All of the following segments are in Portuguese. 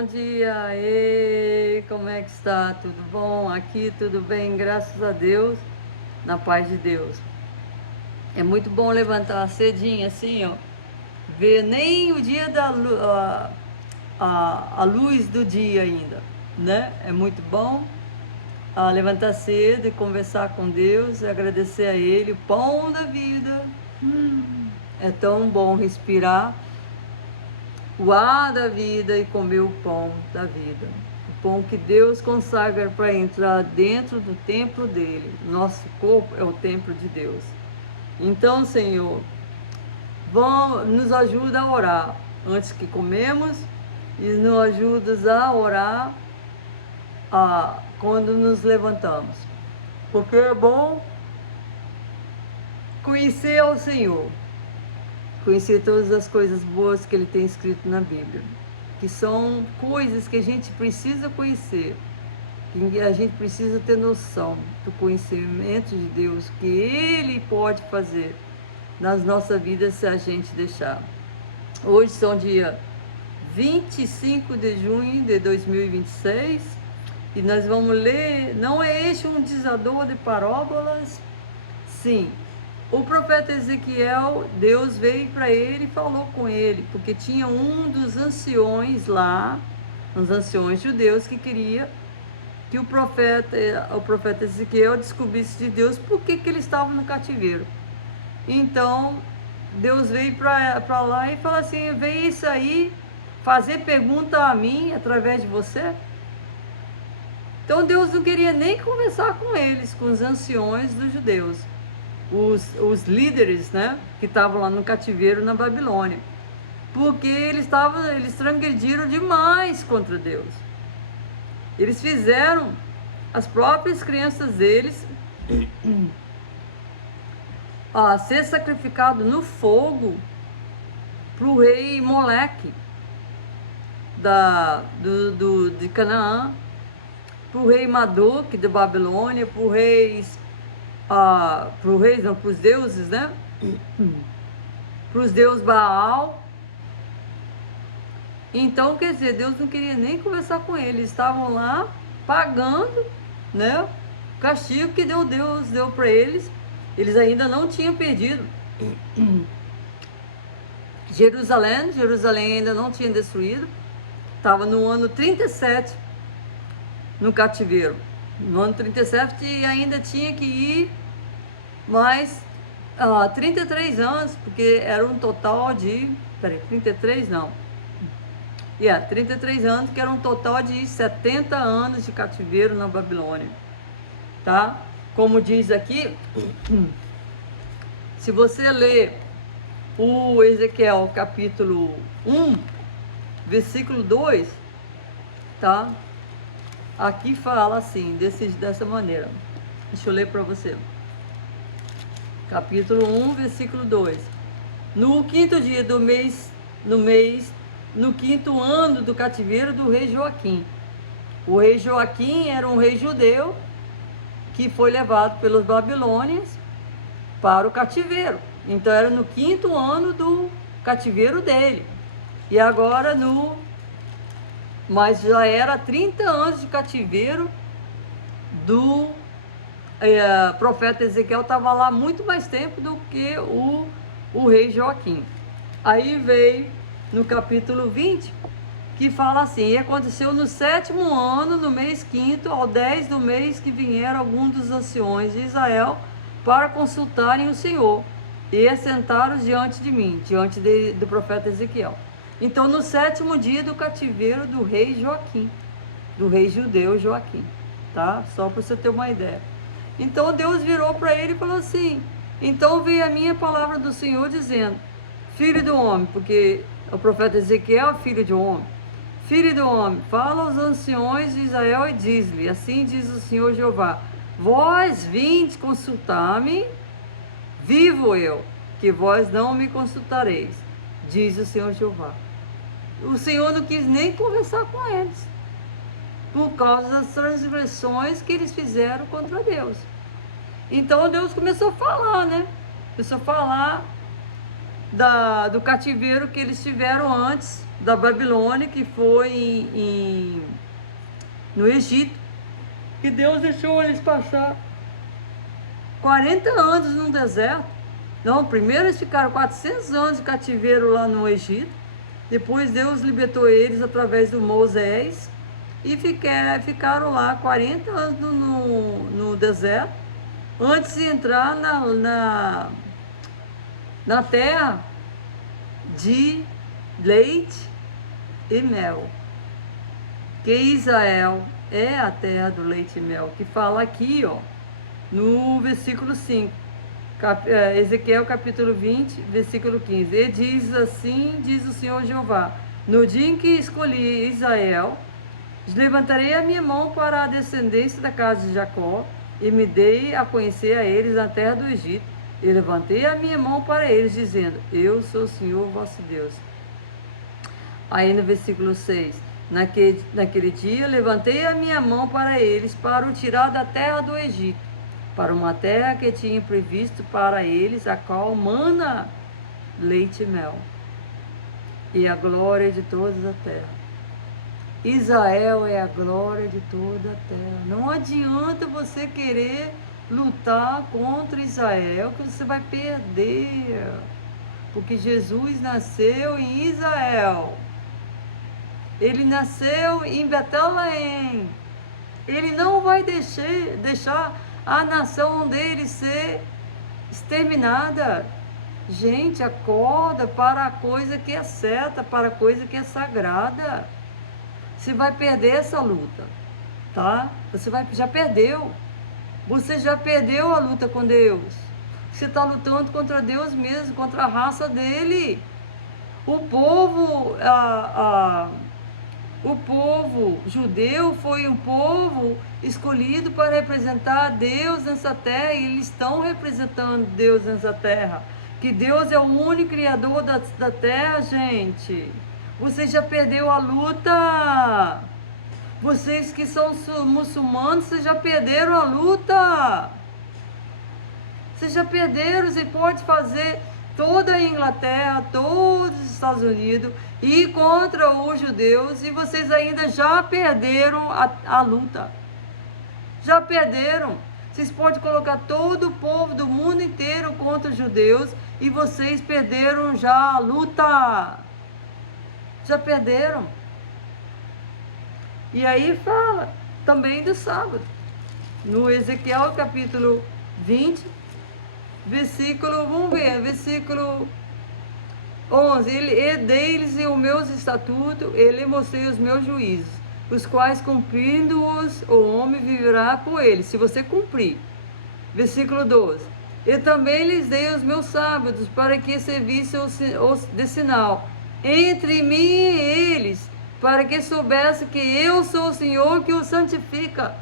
bom dia! Ei, como é que está? Tudo bom? Aqui tudo bem, graças a Deus, na paz de Deus. É muito bom levantar cedinho assim, ó, ver nem o dia a luz do dia ainda, né? É muito bom levantar cedo e conversar com Deus, e agradecer a Ele, o pão da vida. É tão bom respirar o ar da vida e comer o pão da vida. O pão que Deus consagra para entrar dentro do templo dele. Nosso corpo é o templo de Deus. Então, Senhor, nos ajuda a orar antes que comemos e nos ajuda a orar quando nos levantamos. Porque é bom conhecer o Senhor. Conhecer todas as coisas boas que Ele tem escrito na Bíblia, que são coisas que a gente precisa conhecer, que a gente precisa ter noção do conhecimento de Deus, que Ele pode fazer nas nossas vidas se a gente deixar. Hoje são dia 25 de junho de 2026 e nós vamos ler, não é este um dizador de parábolas? Sim. O profeta Ezequiel, Deus veio para ele e falou com ele, porque tinha um dos anciões lá, uns anciões judeus, que queria que o profeta Ezequiel descobrisse de Deus por que ele estava no cativeiro. Então, Deus veio para lá e falou assim: veio isso aí fazer pergunta a mim através de você? Então, Deus não queria nem conversar com eles, com os anciões dos judeus. Os líderes, né, que estavam lá no cativeiro na Babilônia, porque eles transgrediram demais contra Deus. Eles fizeram as próprias crianças deles ser sacrificado no fogo para o rei Moleque de Canaã, para o rei Madoc de Babilônia, para os deuses, né? Para os deuses Baal. Então, quer dizer, Deus não queria nem conversar com eles, estavam lá pagando, né, o castigo que Deus deu para eles. Eles ainda não tinham perdido Jerusalém ainda não tinha destruído, estava no ano 37 no cativeiro. No ano 37 ainda tinha que ir mais 33 anos, porque era um total de... 33 não. 33 anos, que era um total de 70 anos de cativeiro na Babilônia. Tá? Como diz aqui, se você ler o Ezequiel capítulo 1, versículo 2, tá? Aqui fala assim, dessa maneira. Deixa eu ler para você. Capítulo 1, versículo 2. No quinto dia do mês, no quinto ano do cativeiro do rei Joaquim. O rei Joaquim era um rei judeu que foi levado pelos babilônios para o cativeiro. Então era no quinto ano do cativeiro dele. E agora mas já era 30 anos de cativeiro do profeta Ezequiel, estava lá muito mais tempo do que o rei Joaquim. Aí veio no capítulo 20, que fala assim: e aconteceu no 7º ano, no mês quinto, ao 10 do mês, que vieram alguns dos anciões de Israel para consultarem o Senhor, e assentaram diante de mim, diante do profeta Ezequiel. Então, no 7º dia do cativeiro do rei Joaquim, do rei judeu Joaquim, tá? Só para você ter uma ideia. Então, Deus virou para ele e falou assim: então veio a minha palavra do Senhor dizendo: filho do homem, porque o profeta Ezequiel é filho de homem. Filho do homem, fala aos anciões de Israel e diz-lhe: assim diz o Senhor Jeová, vós vinde consultar-me, vivo eu, que vós não me consultareis, diz o Senhor Jeová. O Senhor não quis nem conversar com eles, por causa das transgressões que eles fizeram contra Deus. Então Deus começou a falar, né? Começou a falar do cativeiro que eles tiveram antes da Babilônia, que foi no Egito, que Deus deixou eles passar 40 anos no deserto. Não, primeiro eles ficaram 400 anos de cativeiro lá no Egito, depois Deus libertou eles através do Moisés, e ficaram lá 40 anos no deserto, antes de entrar na terra de leite e mel, que Israel é a terra do leite e mel, que fala aqui, ó, no versículo 5, Ezequiel capítulo 20, versículo 15, e diz assim, diz o Senhor Jeová, no dia em que escolhi Israel, levantarei a minha mão para a descendência da casa de Jacó, e me dei a conhecer a eles na terra do Egito, e levantei a minha mão para eles, dizendo, eu sou o Senhor vosso Deus. Aí no versículo 6, naquele dia levantei a minha mão para eles, para o tirar da terra do Egito, para uma terra que tinha previsto para eles, a qual mana leite e mel, e a glória de toda a terra. Israel é a glória de toda a terra. Não adianta você querer lutar contra Israel, que você vai perder, porque Jesus nasceu em Israel. Ele nasceu em Betlém. Ele não vai deixar a nação dele ser exterminada. Gente, acorda para a coisa que é certa, para a coisa que é sagrada. Você vai perder essa luta, tá? Já perdeu. Você já perdeu a luta com Deus. Você está lutando contra Deus mesmo, contra a raça dele. O povo judeu foi um povo escolhido para representar Deus nessa terra, e eles estão representando Deus nessa terra. Que Deus é o único criador da terra, gente. Você já perdeu a luta. Vocês que são muçulmanos, vocês já perderam a luta. Vocês já perderam. Você pode fazer toda a Inglaterra, todos os Estados Unidos, ir contra os judeus, e vocês ainda já perderam a luta. Já perderam. Vocês podem colocar todo o povo do mundo inteiro contra os judeus, e vocês perderam já a luta. Já perderam. E aí fala também do sábado. No Ezequiel capítulo 20, versículo, vamos ver, versículo 11. E dei-lhes os meus estatutos, e lhe mostrei os meus juízos, os quais cumprindo-os, o homem viverá por eles, se você cumprir. Versículo 12. E também lhes dei os meus sábados, para que servissem de sinal entre mim e eles, para que soubesse que eu sou o Senhor que os santifica.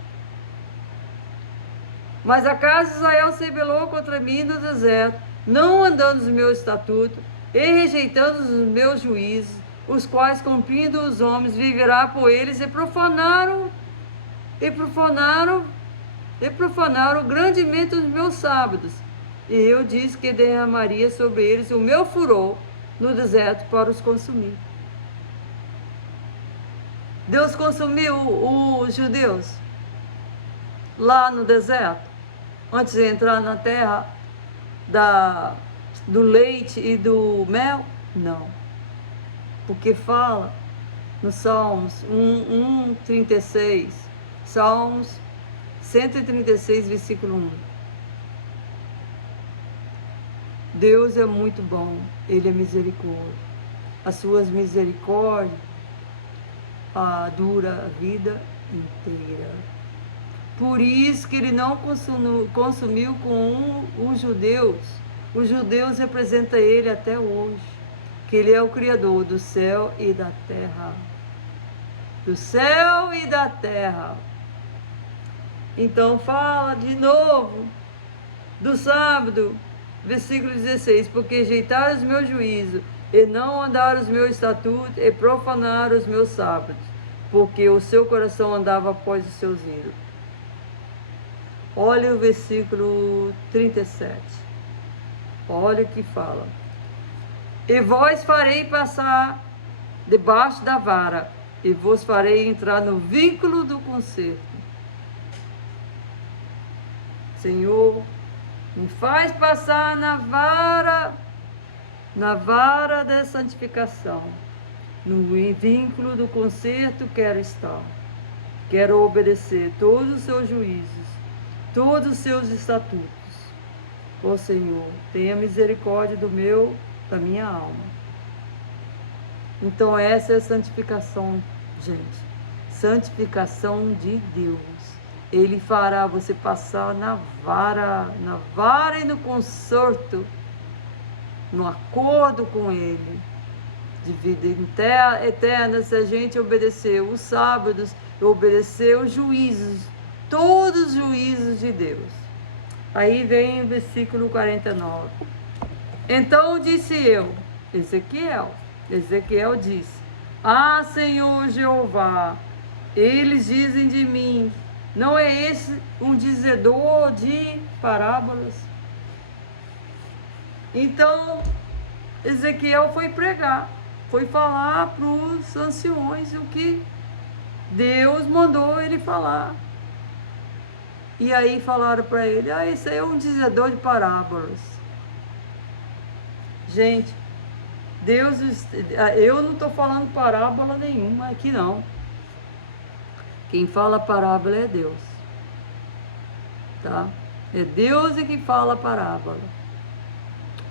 Mas a casa de Israel se rebelou contra mim no deserto, não andando os meus estatutos, e rejeitando os meus juízos, os quais, cumprindo os homens, viverá por eles, e profanaram grandemente os meus sábados. E eu disse que derramaria sobre eles o meu furor no deserto para os consumir. Deus consumiu os judeus lá no deserto, antes de entrar na terra do leite e do mel? Não. Porque fala no Salmos 1:36, Salmos 136, versículo 1. Deus é muito bom, Ele é misericórdia. As suas misericórdias dura a vida inteira. Por isso que Ele não consumiu com os judeus. Os judeus representam Ele até hoje. Que Ele é o Criador do céu e da terra. Do céu e da terra. Então fala de novo do sábado, versículo 16, porque rejeitaram os meus juízos, e não andaram os meus estatutos, e profanaram os meus sábados, porque o seu coração andava após os seus ídolos. Olha o versículo 37. Olha o que fala. E vós farei passar debaixo da vara, e vos farei entrar no vínculo do concerto. Senhor, me faz passar na vara da santificação. No vínculo do concerto quero estar. Quero obedecer todos os seus juízos, todos os seus estatutos. Ó Senhor, tenha misericórdia da minha alma. Então essa é a santificação, gente. Santificação de Deus. Ele fará você passar na vara e no concerto, no acordo com Ele, de vida eterna, se a gente obedecer os sábados, obedecer os juízos, todos os juízos de Deus. Aí vem o versículo 49. Então disse eu, Ezequiel disse: Ah, Senhor Jeová, eles dizem de mim, não é esse um dizedor de parábolas? Então Ezequiel foi pregar, foi falar para os anciões o que Deus mandou ele falar. E aí falaram para ele: ah, esse aí é um dizedor de parábolas. Gente, Deus, eu não estou falando parábola nenhuma aqui não. Quem fala parábola é Deus, tá? É Deus que fala parábola.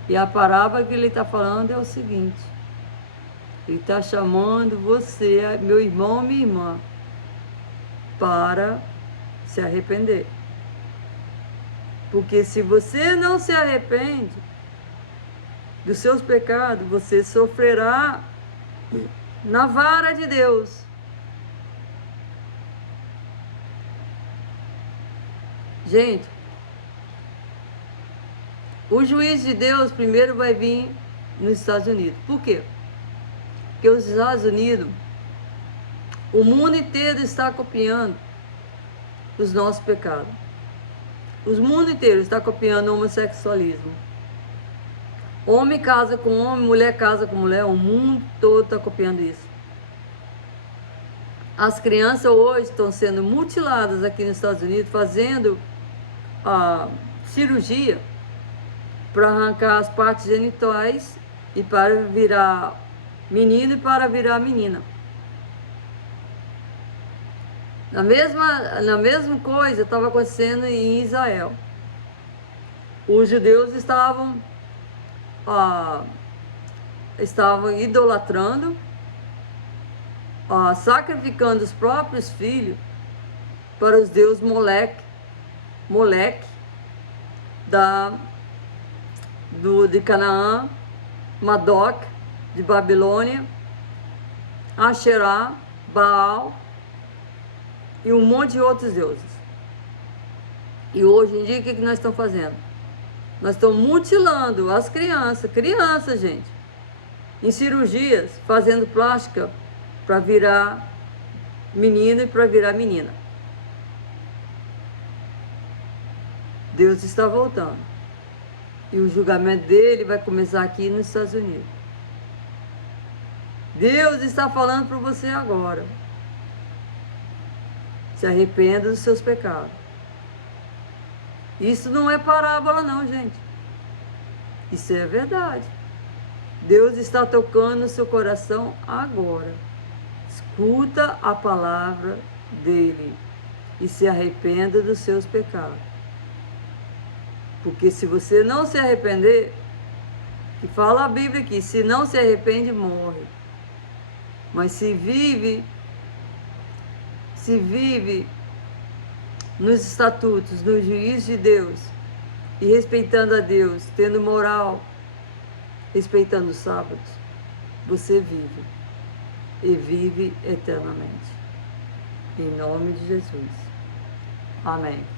E a parábola que ele está falando é o seguinte: ele está chamando você, meu irmão, minha irmã, para se arrepender. Porque se você não se arrepende dos seus pecados, você sofrerá na vara de Deus. Gente, o juiz de Deus primeiro vai vir nos Estados Unidos. Por quê? Porque os Estados Unidos, o mundo inteiro está copiando os nossos pecados. O mundo inteiro está copiando o homossexualismo. Homem casa com homem, mulher casa com mulher, o mundo todo está copiando isso. As crianças hoje estão sendo mutiladas aqui nos Estados Unidos, fazendo cirurgia para arrancar as partes genitais e para virar menino e para virar menina. Na mesma coisa estava acontecendo em Israel. Os judeus estavam idolatrando, sacrificando os próprios filhos para os deuses Moleque de Canaã, Madoc de Babilônia, Asherá, Baal e um monte de outros deuses. E hoje em dia o que nós estamos fazendo? Nós estamos mutilando as crianças, gente, em cirurgias, fazendo plástica para virar menino e para virar menina. Deus está voltando. E o julgamento dele vai começar aqui nos Estados Unidos. Deus está falando para você agora. Se arrependa dos seus pecados. Isso não é parábola não, gente. Isso é verdade. Deus está tocando no seu coração agora. Escuta a palavra dele e se arrependa dos seus pecados. Porque se você não se arrepender, que fala a Bíblia aqui, se não se arrepende, morre. Mas se vive nos estatutos, no juízo de Deus, e respeitando a Deus, tendo moral, respeitando os sábados, você vive, e vive eternamente. Em nome de Jesus. Amém.